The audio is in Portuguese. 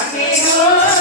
Amém.